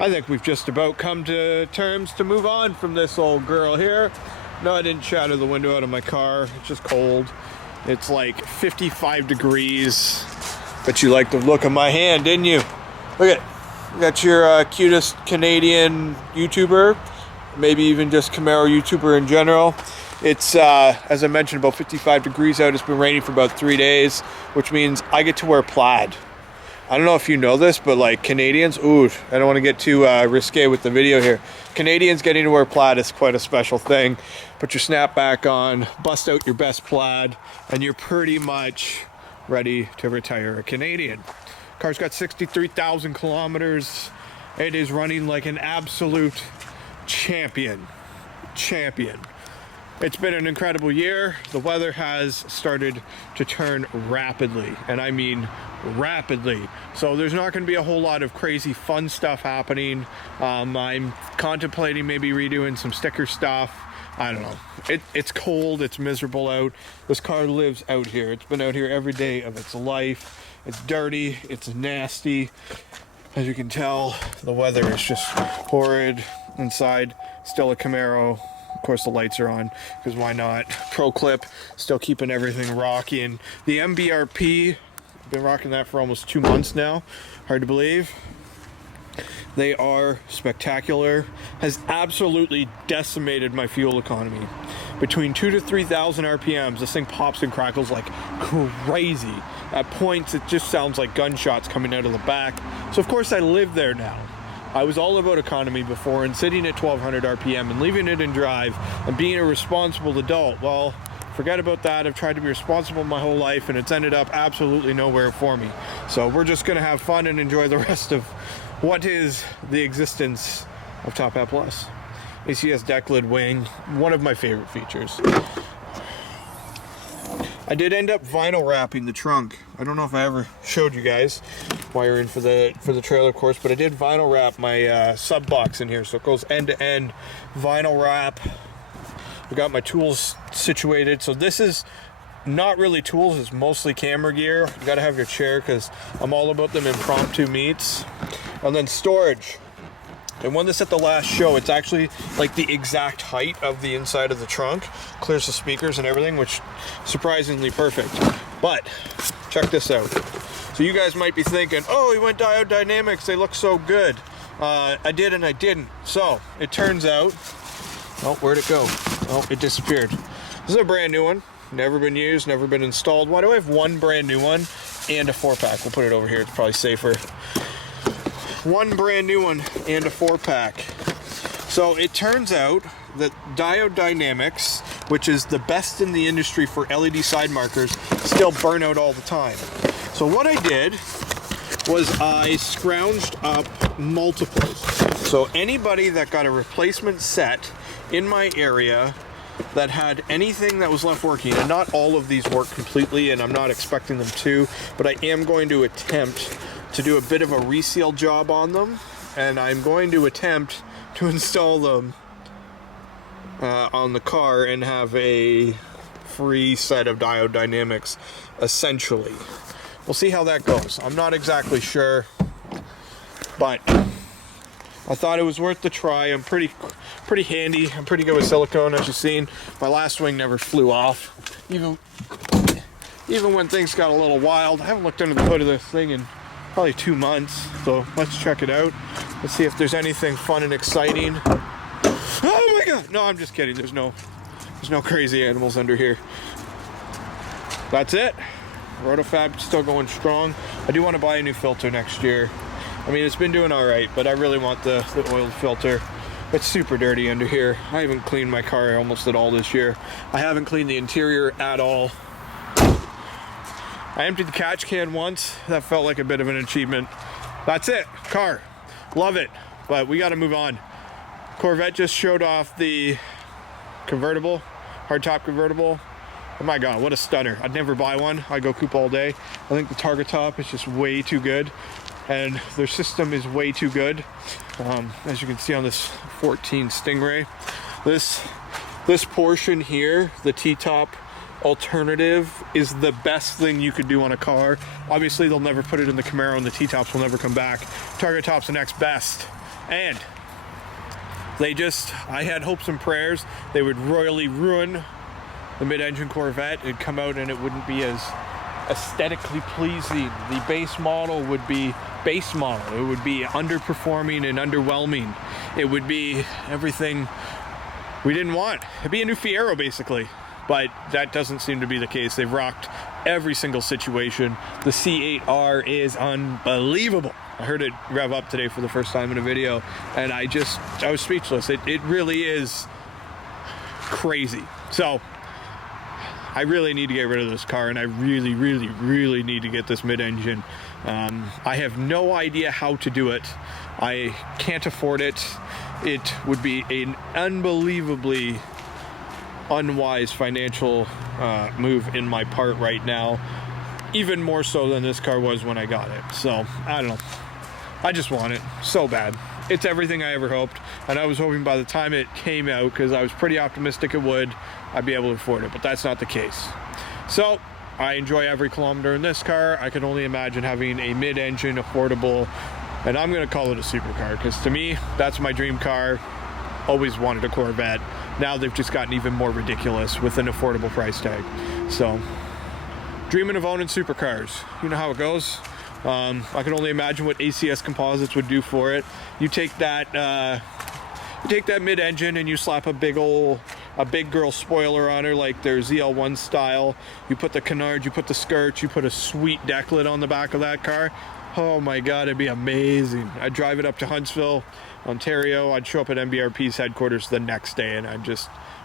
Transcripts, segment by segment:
I think we've just about come to terms to move on from this old girl here. No, I didn't shatter the window out of my car. It's just cold. It's like 55 degrees. But you like the look of my hand, didn't you? Look at it. You got your cutest Canadian YouTuber, maybe even just Camaro YouTuber in general. It's, as I mentioned, about 55 degrees out. It's been raining for about 3 days, which means I get to wear plaid. I don't know if you know this, but like Canadians, ooh, I don't want to get too risque with the video here. Canadians getting to wear plaid is quite a special thing. Put your snapback on, bust out your best plaid, and you're pretty much ready to retire a Canadian. Car's got 63,000 kilometers. It is running like an absolute champion. It's been an incredible year. The weather has started to turn rapidly, and I mean rapidly. So there's not going to be a whole lot of crazy fun stuff happening. I'm contemplating maybe redoing some sticker stuff. I don't know. It's cold, it's miserable out. This car lives out here. It's been out here every day of its life. It's dirty, it's nasty. As you can tell, the weather is just horrid. Inside, still a Camaro. Of course the lights are on, because why not? Pro clip, still keeping everything rocking. The MBRP, I've been rocking that for almost 2 months now. Hard to believe. They are spectacular. Has absolutely decimated my fuel economy. Between 2,000 to 3,000 RPMs, this thing pops and crackles like crazy. At points, it just sounds like gunshots coming out of the back. So of course I live there now. I was all about economy before, and sitting at 1,200 RPM and leaving it in drive and being a responsible adult, well, forget about that. I've tried to be responsible my whole life, and it's ended up absolutely nowhere for me. So we're just gonna have fun and enjoy the rest of what is the existence of TopHatPlus. ACS deck lid wing, one of my favorite features. I did end up vinyl wrapping the trunk. I don't know if I ever showed you guys wiring for the trailer, of course, but I did vinyl wrap my sub box in here, so it goes end to end vinyl wrap. I got my tools situated, so this is not really tools, it's mostly camera gear. You gotta have your chair because I'm all about them impromptu meets. And then storage. I won this at the last show. It's actually like the exact height of the inside of the trunk. Clears the speakers and everything, which surprisingly perfect. But check this out. So you guys might be thinking, oh, he went diode dynamics, they look so good. I did and I didn't. So it turns out, oh, where'd it go? Oh, it disappeared. This is a brand new one. Never been used, never been installed. Why do I have one brand new one and a 4-pack? We'll put it over here, it's probably safer. One brand new one and a 4-pack. So it turns out that Diode Dynamics, which is the best in the industry for LED side markers, still burn out all the time. So what I did was I scrounged up multiples. So anybody that got a replacement set in my area that had anything that was left working, and not all of these work completely, and I'm not expecting them to, but I am going to attempt to do a bit of a reseal job on them, and I'm going to attempt to install them on the car and have a free set of Diode Dynamics, essentially. We'll see how that goes. I'm not exactly sure, but I thought it was worth the try. I'm pretty handy. I'm pretty good with silicone, as you've seen. My last wing never flew off, even when things got a little wild. I haven't looked under the hood of this thing in probably 2 months, so let's check it out. Let's see if there's anything fun and exciting. Oh my god! No, I'm just kidding. There's no crazy animals under here. That's it. Rotofab still going strong. I do want to buy a new filter next year. I mean, it's been doing all right, but I really want the oiled filter. It's super dirty under here. I haven't cleaned my car almost at all this year. I haven't cleaned the interior at all. I emptied the catch can once. That felt like a bit of an achievement. That's it. Car. Love it. But we got to move on. Corvette just showed off the convertible, hardtop convertible. Oh my god, what a stunner. I'd never buy one. I go coupe all day. I think the Target top is just way too good, and their system is way too good. As you can see on this 14 Stingray, this portion here, the T-top alternative, is the best thing you could do on a car. Obviously they'll never put it in the Camaro, and the T-tops will never come back. Target top's the next best. And I had hopes and prayers they would royally ruin the mid-engine Corvette. It'd come out and it wouldn't be as aesthetically pleasing. The base model would be base model. It would be underperforming and underwhelming. It would be everything we didn't want. It'd be a new Fiero basically, but that doesn't seem to be the case. They've rocked every single situation. The C8R is unbelievable. I heard it rev up today for the first time in a video, and I was speechless. It really is crazy. So I really need to get rid of this car, and I really, really, really need to get this mid-engine. I have no idea how to do it. I can't afford it. It would be an unbelievably unwise financial move in my part right now, even more so than this car was when I got it. So I don't know. I just want it so bad. It's everything I ever hoped, and I was hoping by the time it came out, because I was pretty optimistic it would, I'd be able to afford it, but that's not the case. So I enjoy every kilometer in this car. I can only imagine having a mid-engine, affordable, and I'm gonna call it a supercar, because to me, that's my dream car. Always wanted a Corvette. Now they've just gotten even more ridiculous with an affordable price tag. So, dreaming of owning supercars. You know how it goes. I can only imagine what ACS Composites would do for it. You take that mid-engine and you slap a big girl spoiler on her, like their ZL1 style. You put the canards, you put the skirts, you put a sweet deck lid on the back of that car. Oh my God, it'd be amazing. I'd drive it up to Huntsville, Ontario. I'd show up at MBRP's headquarters the next day, and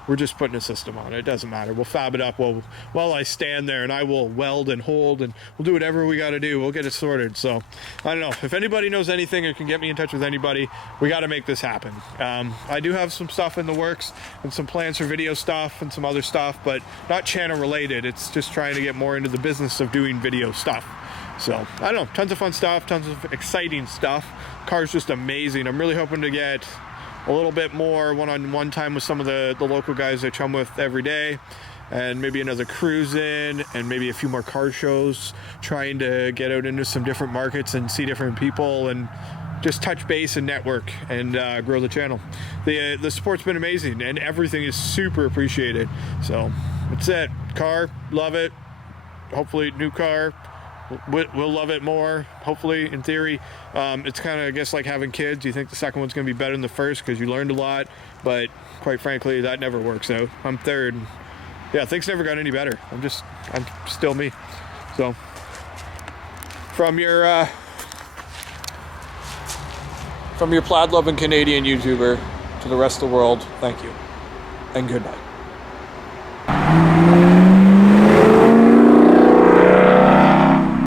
we're just putting a system on it. It doesn't matter. We'll fab it up while I stand there, and I will weld and hold, and we'll do whatever we got to do. We'll get it sorted. So I don't know if anybody knows anything or can get me in touch with anybody. We got to make this happen. I do have some stuff in the works and some plans for video stuff and some other stuff, but not channel related. It's just trying to get more into the business of doing video stuff. So I don't know, tons of fun stuff, tons of exciting stuff. Car's just amazing. I'm really hoping to get a little bit more one-on-one time with some of the local guys I chum with every day, and maybe another cruise in, and maybe a few more car shows, trying to get out into some different markets and see different people and just touch base and network and grow the channel. The support's been amazing, and everything is super appreciated. So that's it. Car, love it. Hopefully new car, we'll love it more, hopefully, in theory. It's kind of, I guess, like having kids. You think the second one's going to be better than the first because you learned a lot, but quite frankly, that never works out. I'm third. Yeah, things never got any better. I'm still me. So, from your plaid-loving Canadian YouTuber to the rest of the world, thank you, and good night.